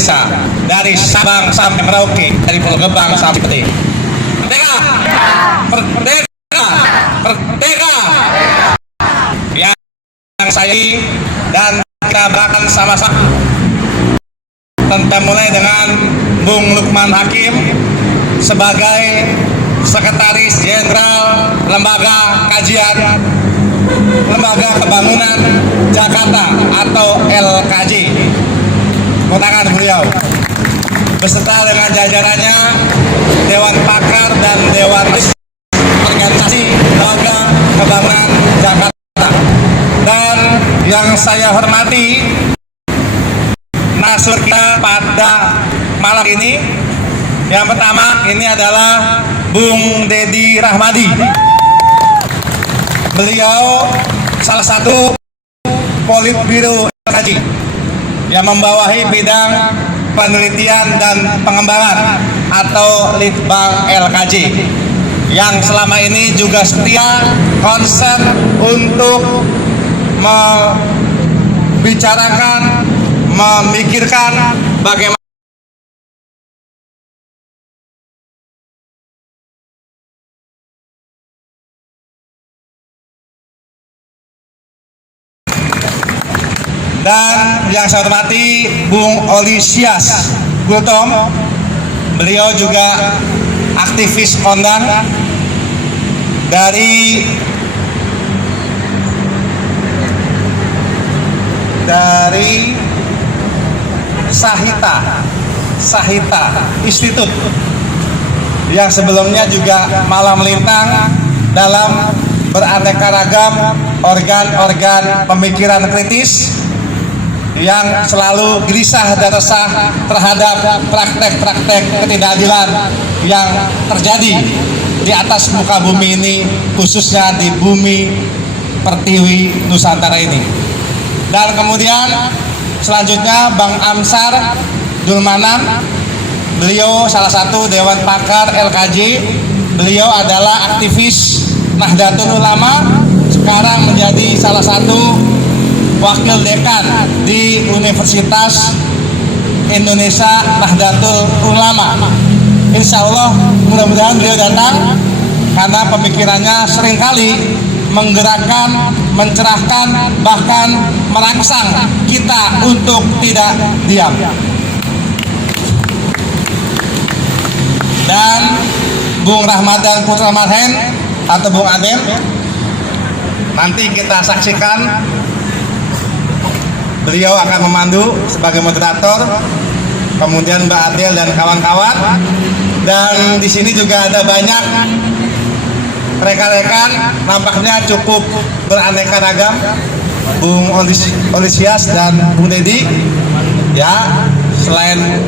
Indonesia, dari Sabang sampai Merauke, dari Pulau Gebang sampai Peti. Merdeka! Merdeka! Merdeka! Yang saya dan kita bahkan sama-sama tentang mulai dengan Bung Lukman Hakim sebagai Sekretaris Jenderal Lembaga Kajian Lembaga Pembangunan Jakarta atau LKJ. Tangan beliau beserta dengan jajarannya Dewan Pakar dan Dewan Organisasi Lembaga Pembangunan Jakarta. Dan yang saya hormati narasumber kita pada malam ini, yang pertama ini adalah Bung Dedi Rahmadi. Beliau salah satu Politbiro LKJ yang membawahi bidang penelitian dan pengembangan atau Litbang LKJ, yang selama ini juga setia konsen untuk membicarakan, memikirkan bagaimana dan yang saya hormati Bung Olisias Gultom. Beliau juga aktivis kondang dari Sahita Institute, yang sebelumnya juga malah melintang dalam beraneka ragam organ-organ pemikiran kritis yang selalu gelisah dan resah terhadap praktek-praktek ketidakadilan yang terjadi di atas muka bumi ini, khususnya di bumi pertiwi Nusantara ini. Dan kemudian selanjutnya Bang Amsar Dulmanan, beliau salah satu Dewan Pakar LKJ. Beliau adalah aktivis Nahdlatul Ulama, sekarang menjadi salah satu wakil dekan di Universitas Indonesia Nahdlatul Ulama. Insya Allah mudah-mudahan beliau datang, karena pemikirannya seringkali menggerakkan, mencerahkan, bahkan merangsang kita untuk tidak diam. Dan Bung Rahmadan Putra Marhen atau Bung Adem, nanti kita saksikan beliau akan memandu sebagai moderator, kemudian Mbak Adel dan kawan-kawan. Dan di sini juga ada banyak rekan-rekan, nampaknya cukup beraneka ragam, Bung Olisias dan Bung Dedi, ya, selain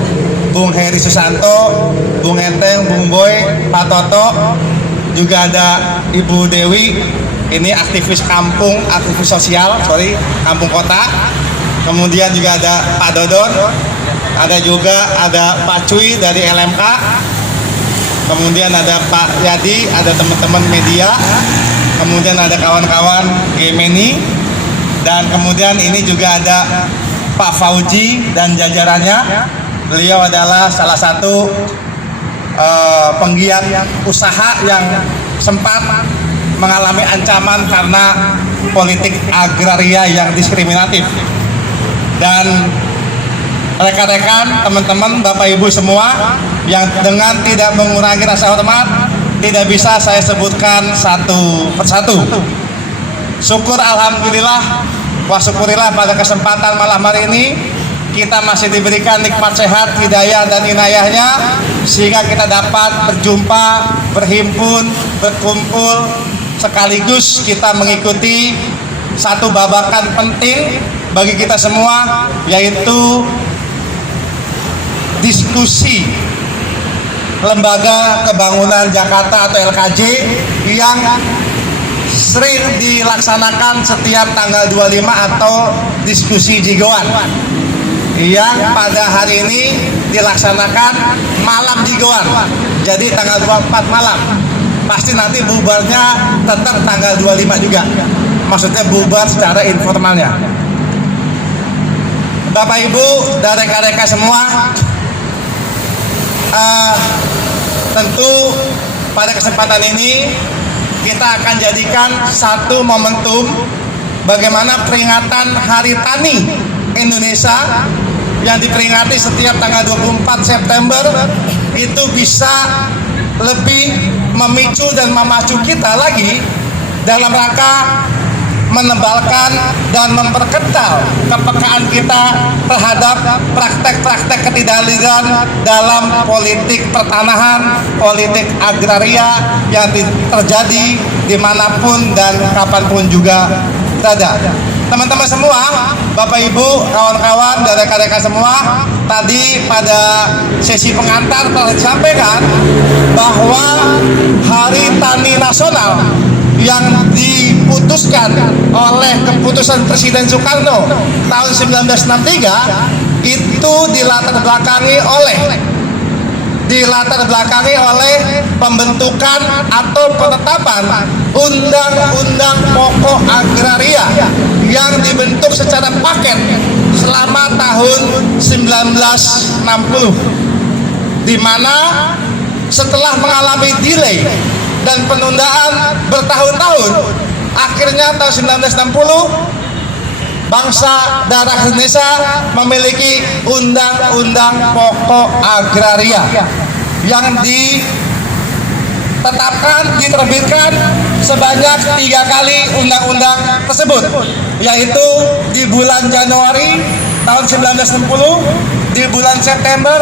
Bung Heri Susanto, Bung Enteng, Bung Boy, Pak Toto, juga ada Ibu Dewi, ini aktivis kampung, aktivis sosial, kampung kota. Kemudian juga ada Pak Dodon, ada Pak Cuy dari LMK, kemudian ada Pak Yadi, ada teman-teman media, kemudian ada kawan-kawan Gemini, dan kemudian ini juga ada Pak Fauji dan jajarannya. Beliau adalah salah satu penggiat usaha yang sempat mengalami ancaman karena politik agraria yang diskriminatif. Dan rekan-rekan, teman-teman, Bapak Ibu semua, yang dengan tidak mengurangi rasa hormat, tidak bisa saya sebutkan satu persatu. Syukur alhamdulillah, wa syukurilah pada kesempatan malam hari ini kita masih diberikan nikmat sehat, hidayah dan inayahnya, sehingga kita dapat berjumpa, berhimpun, berkumpul, sekaligus kita mengikuti satu babakan penting bagi kita semua, yaitu diskusi Lembaga Pembangunan Jakarta atau LKJ yang sering dilaksanakan setiap tanggal 25 atau diskusi jigoan, yang pada hari ini dilaksanakan malam jigoan. Jadi tanggal 24 malam. Pasti nanti bubarnya tetap tanggal 25 juga. Maksudnya bubar secara informalnya. Bapak Ibu dan rekan-rekan semua, tentu pada kesempatan ini kita akan jadikan satu momentum bagaimana peringatan Hari Tani Indonesia yang diperingati setiap tanggal 24 September itu bisa lebih memicu dan memacu kita lagi dalam rangka menebalkan dan memperkental kepekaan kita terhadap praktek-praktek ketidakadilan dalam politik pertanahan, politik agraria yang terjadi dimanapun dan kapanpun juga berada. Teman-teman semua, Bapak Ibu, kawan-kawan dan rekan-rekan semua, tadi pada sesi pengantar telah disampaikan bahwa Hari Tani Nasional yang diputuskan oleh keputusan Presiden Soekarno tahun 1963 itu dilatar belakangi oleh pembentukan atau penetapan Undang-Undang Pokok Agraria yang dibentuk secara paket selama tahun 1960, di mana setelah mengalami delay dan penundaan bertahun-tahun, akhirnya tahun 1960 bangsa darah Indonesia memiliki Undang-Undang Pokok Agraria yang diterbitkan sebanyak 3 kali undang-undang tersebut, yaitu di bulan Januari tahun 1960, di bulan September,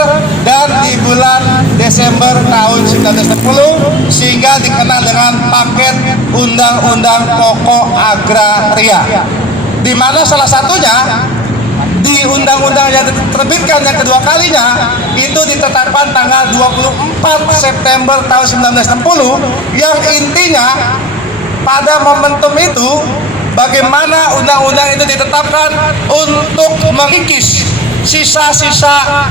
dan di bulan Desember tahun 1960, sehingga dikenal dengan paket Undang-Undang Pokok Agraria, di mana salah satunya di undang-undang yang diterbitkan yang kedua kalinya itu ditetapkan tanggal 24 September tahun 1960, yang intinya pada momentum itu bagaimana undang-undang itu ditetapkan untuk mengikis sisa-sisa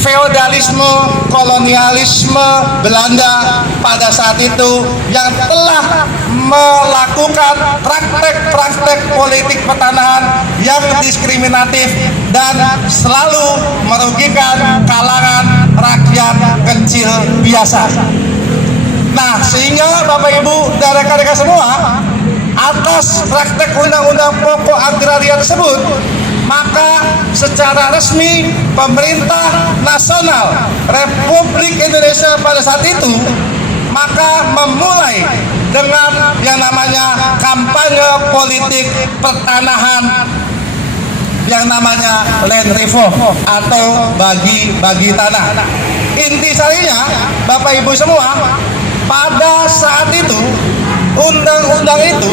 feodalisme, kolonialisme Belanda pada saat itu yang telah melakukan praktek-praktek politik pertanahan yang diskriminatif dan selalu merugikan kalangan rakyat kecil biasa. Nah, sehingga Bapak Ibu dan rekan-rekan semua, atas praktek Undang-Undang Pokok Agraria tersebut, maka secara resmi pemerintah nasional Republik Indonesia pada saat itu maka memulai dengan yang namanya kampanye politik pertanahan yang namanya land reform atau bagi-bagi tanah. Inti sarinya Bapak Ibu semua, pada saat itu undang-undang itu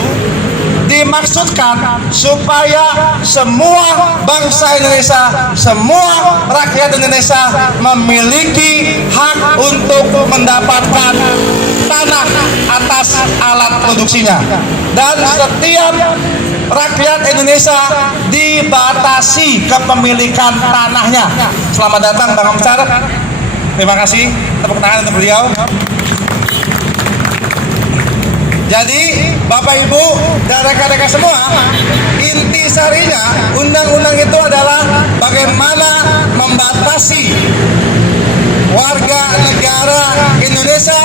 dimaksudkan supaya semua bangsa Indonesia, semua rakyat Indonesia memiliki hak untuk mendapatkan tanah atas alat produksinya, dan setiap rakyat Indonesia dibatasi kepemilikan tanahnya. Selamat datang Bang Amsar. Terima kasih, tepuk tangan untuk beliau. Jadi Bapak Ibu dan rekan-rekan semua, inti sarinya undang-undang itu adalah bagaimana membatasi warga negara Indonesia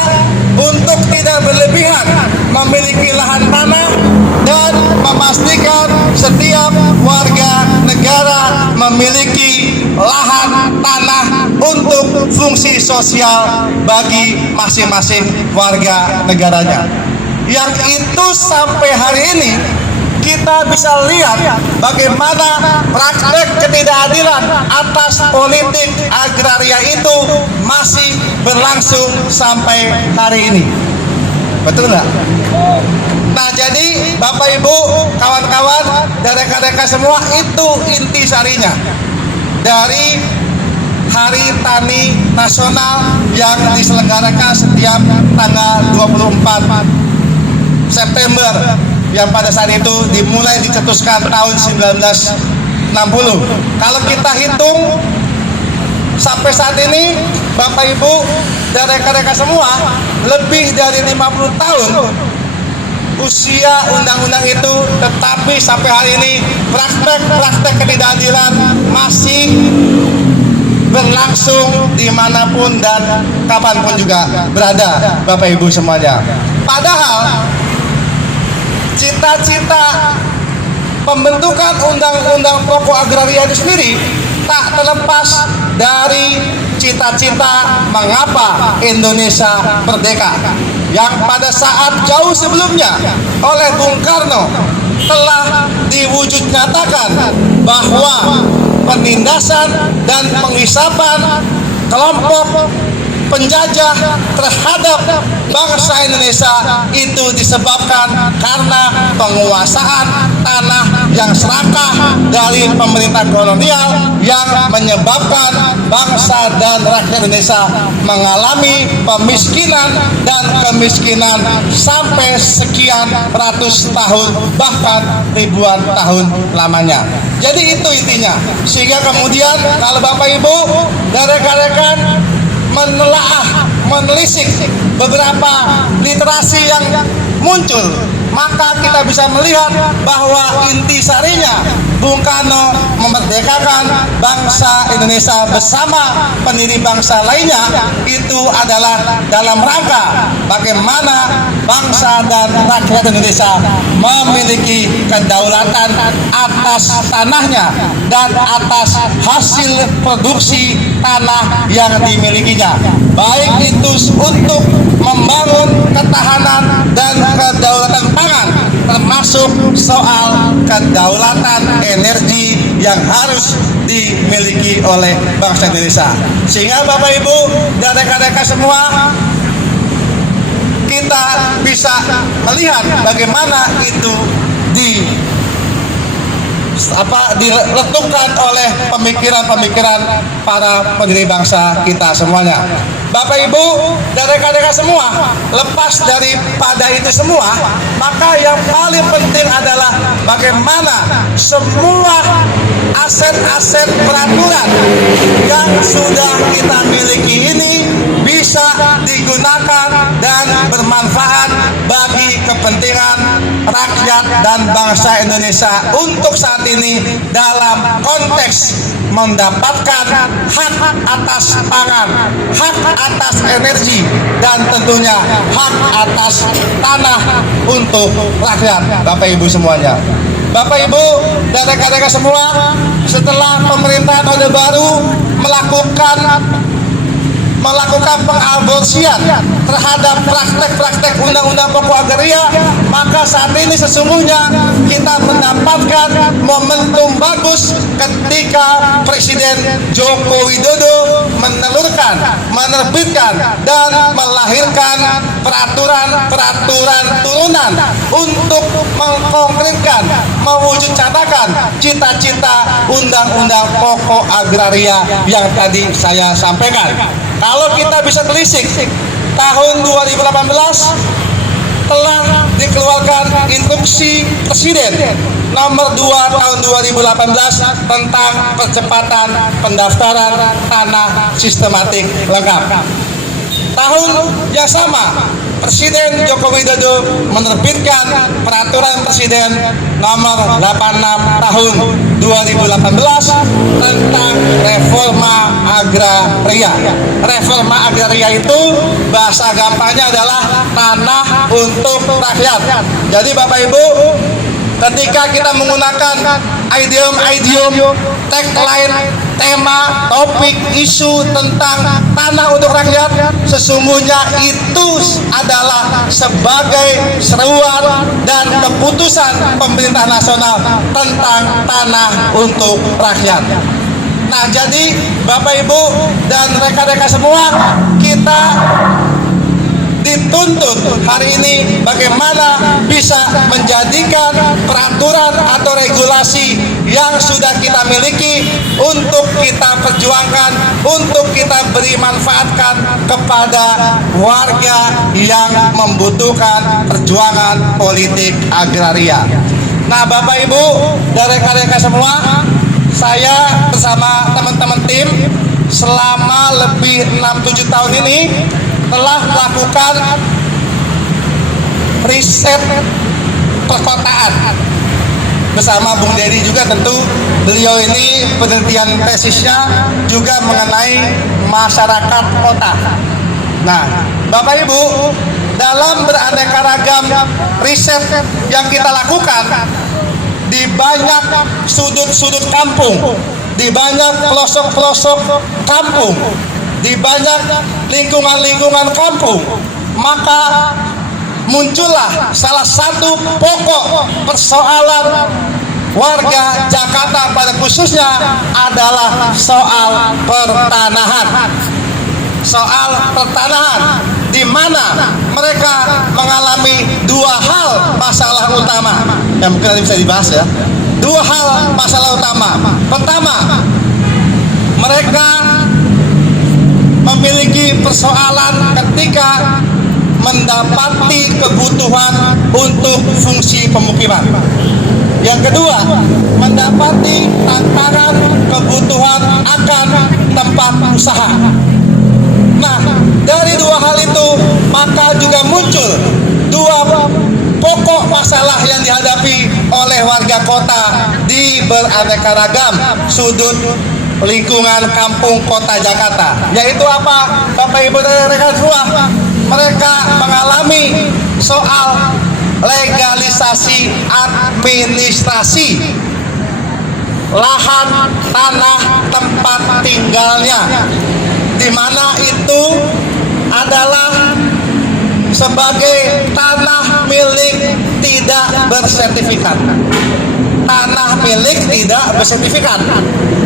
untuk tidak berlebihan memiliki lahan tanah dan memastikan setiap warga negara memiliki lahan tanah untuk fungsi sosial bagi masing-masing warga negaranya. Yang itu sampai hari ini kita bisa lihat bagaimana praktek ketidakadilan atas politik agraria itu masih berlangsung sampai hari ini. Betul nggak? Nah, jadi Bapak Ibu, kawan-kawan dan rekan-rekan semua, itu inti sarinya dari Hari Tani Nasional yang diselenggarakan setiap tanggal 24 September yang pada saat itu dimulai dicetuskan tahun 1960. Kalau kita hitung sampai saat ini, Bapak Ibu dan rekan-rekan semua, lebih dari 50 tahun usia undang-undang itu, tetapi sampai hari ini praktek ketidakadilan masih berlangsung dimanapun dan kapanpun juga berada, Bapak Ibu semuanya. Padahal cita-cita pembentukan undang-undang pokok agraria itu sendiri tak terlepas dari cita-cita mengapa Indonesia merdeka, yang pada saat jauh sebelumnya oleh Bung Karno telah diwujud nyatakan bahwa penindasan dan penghisapan kelompok penjajah terhadap bangsa Indonesia itu disebabkan karena penguasaan tanah yang serakah dari pemerintah kolonial yang menyebabkan bangsa dan rakyat Indonesia mengalami pemiskinan dan kemiskinan sampai sekian ratus tahun, bahkan ribuan tahun lamanya. Jadi itu intinya. Sehingga kemudian kalau Bapak Ibu dan rekan-rekan menelisik beberapa literasi yang muncul, maka kita bisa melihat bahwa intisarinya Bung Karno memerdekakan bangsa Indonesia bersama pendiri bangsa lainnya itu adalah dalam rangka bagaimana bangsa dan rakyat Indonesia memiliki kedaulatan atas tanahnya dan atas hasil produksi tanah yang dimilikinya, baik itu untuk membangun ketahanan dan kedaulatan pangan, termasuk soal kedaulatan energi yang harus dimiliki oleh bangsa Indonesia. Sehingga Bapak Ibu dan rekan-rekan semua, kita bisa melihat bagaimana itu diletupkan oleh pemikiran-pemikiran para pendiri bangsa kita semuanya. Bapak Ibu dan rekan-rekan semua, lepas daripada itu semua, maka yang paling penting adalah bagaimana semua aset-aset peraturan yang sudah kita miliki ini bisa digunakan dan bermanfaat bagi kepentingan rakyat dan bangsa Indonesia untuk saat ini dalam konteks mendapatkan hak atas pangan, hak atas energi, dan tentunya hak atas tanah untuk rakyat, Bapak Ibu semuanya. Bapak Ibu dan rekan-rekan semua, setelah pemerintahan Orde Baru melakukan pengaborsian terhadap praktek-praktek undang-undang pokok agraria, maka saat ini sesungguhnya kita mendapatkan momentum bagus ketika Presiden Joko Widodo menerbitkan dan melahirkan peraturan turunan untuk mengkonkretkan, mewujudkan cita-cita undang-undang pokok agraria yang tadi saya sampaikan. Kalau kita bisa telisik, tahun 2018 telah dikeluarkan instruksi Presiden nomor 2 tahun 2018 tentang percepatan pendaftaran tanah sistematik lengkap. Tahun yang sama, Presiden Joko Widodo menerbitkan peraturan Presiden nomor 86 tahun 2018 tentang reforma agraria. Reforma agraria itu bahasa gampangnya adalah tanah untuk rakyat. Jadi Bapak Ibu, ketika kita menggunakan idiom, tagline, tema, topik, isu tentang tanah untuk rakyat, sesungguhnya itu adalah sebagai seruan dan keputusan pemerintah nasional tentang tanah untuk rakyat. Nah, jadi Bapak Ibu dan rekan-rekan semua, kita dituntut hari ini bagaimana bisa menjadikan peraturan atau regulasi yang sudah kita miliki untuk kita perjuangkan, untuk kita beri manfaatkan kepada warga yang membutuhkan perjuangan politik agraria. Nah, Bapak Ibu dan rekan-rekan semua, saya bersama teman-teman tim selama lebih 6-7 tahun ini telah melakukan riset perkotaan bersama Bung Dedi juga. Tentu beliau ini penelitian tesisnya juga mengenai masyarakat kota. Nah, Bapak Ibu, dalam beraneka ragam riset yang kita lakukan di banyak sudut-sudut kampung, di banyak pelosok-pelosok kampung, di banyak lingkungan-lingkungan kampung, maka muncullah salah satu pokok persoalan warga Jakarta pada khususnya adalah soal pertanahan. Soal pertanahan, di mana mereka mengalami dua hal masalah utama yang mungkin nanti bisa dibahas ya. Dua hal masalah utama. Pertama, mereka memiliki persoalan ketika mendapati kebutuhan untuk fungsi pemukiman. Yang kedua, mendapati tantangan kebutuhan akan tempat usaha. Nah, dari dua hal itu maka juga muncul dua pokok masalah yang dihadapi oleh warga kota di beraneka ragam sudut lingkungan kampung kota Jakarta. Yaitu apa, Bapak Ibu dan rekan semua? Mereka mengalami soal legalisasi administrasi lahan tanah tempat tinggalnya, di mana itu adalah sebagai tanah milik tidak bersertifikat. Tanah milik tidak bersertifikat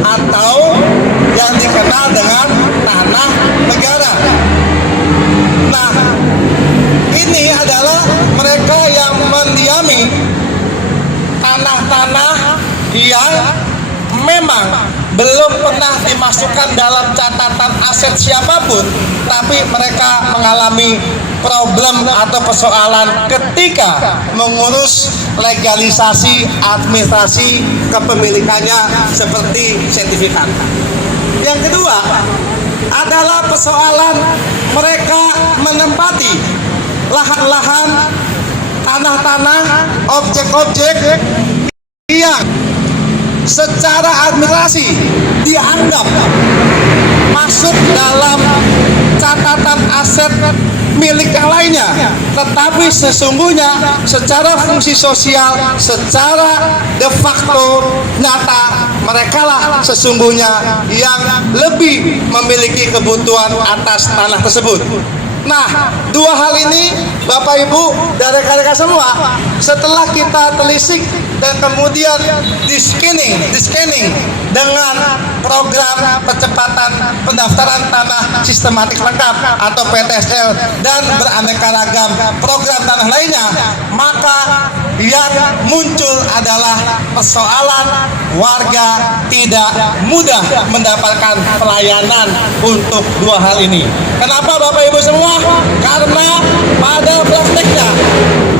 atau yang dikenal dengan tanah negara. Nah, ini adalah mereka yang mendiami tanah-tanah yang memang belum pernah dimasukkan dalam catatan aset siapapun, tapi mereka mengalami problem atau persoalan ketika mengurus legalisasi administrasi kepemilikannya seperti sertifikat. Yang kedua adalah persoalan mereka menempati lahan-lahan, tanah-tanah, objek-objek yang secara administrasi dianggap masuk dalam catatan aset milik yang lainnya, tetapi sesungguhnya secara fungsi sosial, secara de facto nyata, merekalah sesungguhnya yang lebih memiliki kebutuhan atas tanah tersebut. Nah, dua hal ini Bapak Ibu dan rekan-rekan semua, setelah kita telisik dan kemudian di scanning dengan program percepatan pendaftaran tanah sistematik lengkap atau PTSL dan beraneka ragam program tanah lainnya, maka yang muncul adalah persoalan warga tidak mudah mendapatkan pelayanan untuk dua hal ini. Kenapa Bapak Ibu semua? Karena pada prakteknya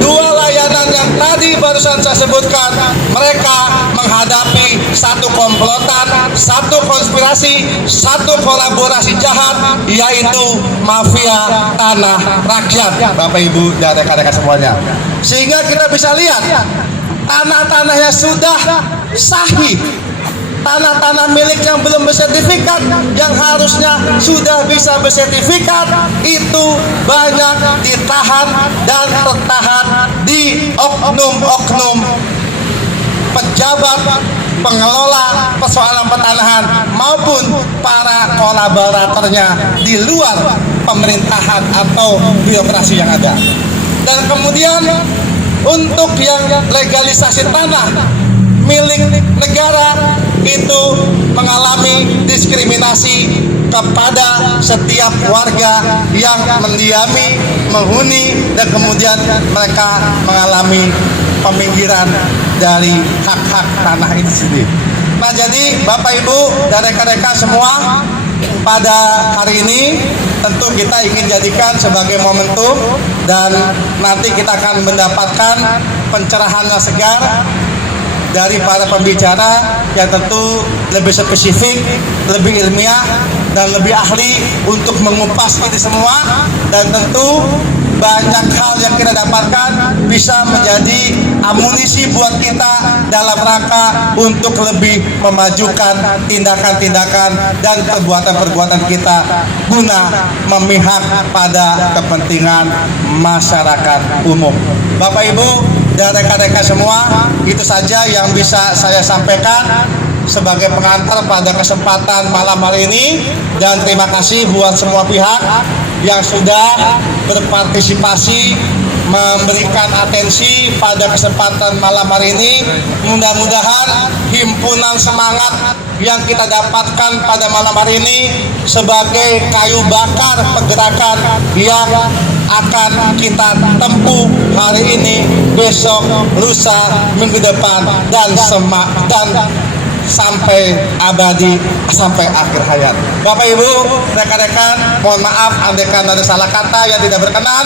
dua layanan yang tadi barusan saya sebutkan, mereka menghadapi satu komplotan, satu konspirasi, satu kolaborasi jahat, yaitu mafia tanah rakyat, Bapak Ibu dan rekan-rekan semuanya. Sehingga kita bisa lihat tanah-tanahnya sudah sahih, tanah-tanah milik yang belum bersertifikat yang harusnya sudah bisa bersertifikat itu banyak ditahan dan tertahan di oknum-oknum pejabat pengelola persoalan pertanahan maupun para kolaboratornya di luar pemerintahan atau birokrasi yang ada. Dan kemudian untuk yang legalisasi tanah milik negara itu mengalami diskriminasi kepada setiap warga yang mendiami, menghuni, dan kemudian mereka mengalami peminggiran dari hak-hak tanah itu sendiri. Nah, jadi Bapak Ibu dan rekan-rekan semua, pada hari ini tentu kita ingin jadikan sebagai momentum dan nanti kita akan mendapatkan pencerahan yang segar dari para pembicara yang tentu lebih spesifik, lebih ilmiah, dan lebih ahli untuk mengupas ini semua. Dan tentu banyak hal yang kita dapatkan bisa menjadi amunisi buat kita dalam rangka untuk lebih memajukan tindakan-tindakan dan perbuatan-perbuatan kita guna memihak pada kepentingan masyarakat umum. Bapak Ibu dan rekan-rekan semua, itu saja yang bisa saya sampaikan sebagai pengantar pada kesempatan malam hari ini, dan terima kasih buat semua pihak yang sudah berpartisipasi memberikan atensi pada kesempatan malam hari ini. Mudah-mudahan himpunan semangat yang kita dapatkan pada malam hari ini sebagai kayu bakar pergerakan yang akan kita tempuh hari ini, besok, lusa, minggu depan, dan sampai abadi, sampai akhir hayat. Bapak Ibu, rekan-rekan, mohon maaf andaikan ada salah kata yang tidak berkenan,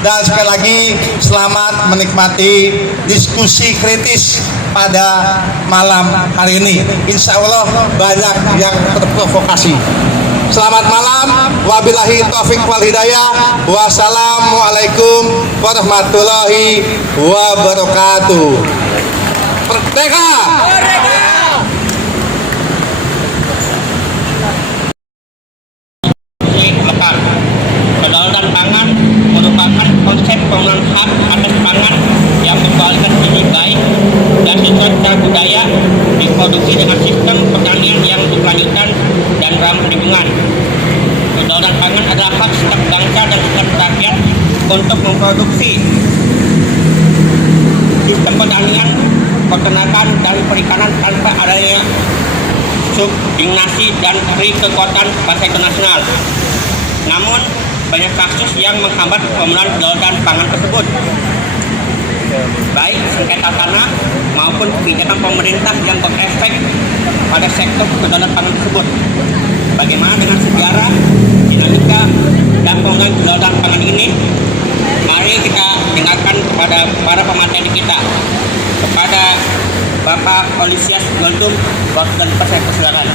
dan sekali lagi selamat menikmati diskusi kritis pada malam hari ini. Insya Allah banyak yang terprovokasi. Selamat malam, wabillahi taufiq wal hidayah, wassalamualaikum warahmatullahi wabarakatuh. Merdeka! Kedaulatan pangan merupakan konsep pengelolaan hak atas pangan yang berkualitas baik dan sesuai secara budaya, diproduksi dengan sistem pertanian yang berkelanjutan dan ramah lingkungan. Kedaulatan pangan adalah hak setiap bangsa dan setiap rakyat untuk memproduksi sistem pertanian, peternakan, dan perikanan tanpa adanya subordinasi dan kekuatan pasar internasional. Namun, banyak kasus yang menghambat pemenuhan kedaulatan pangan tersebut, baik sengketa tanah maupun kebijakan pemerintah yang berefek pada sektor kedaulatan pangan tersebut. Bagaimana dengan sejarah, dinamika, dan pemenuhan kedaulatan pangan ini? Mari kita dengarkan kepada para pemateri kita, kepada Bapak Olisias Goldum, waktu dan persilakan.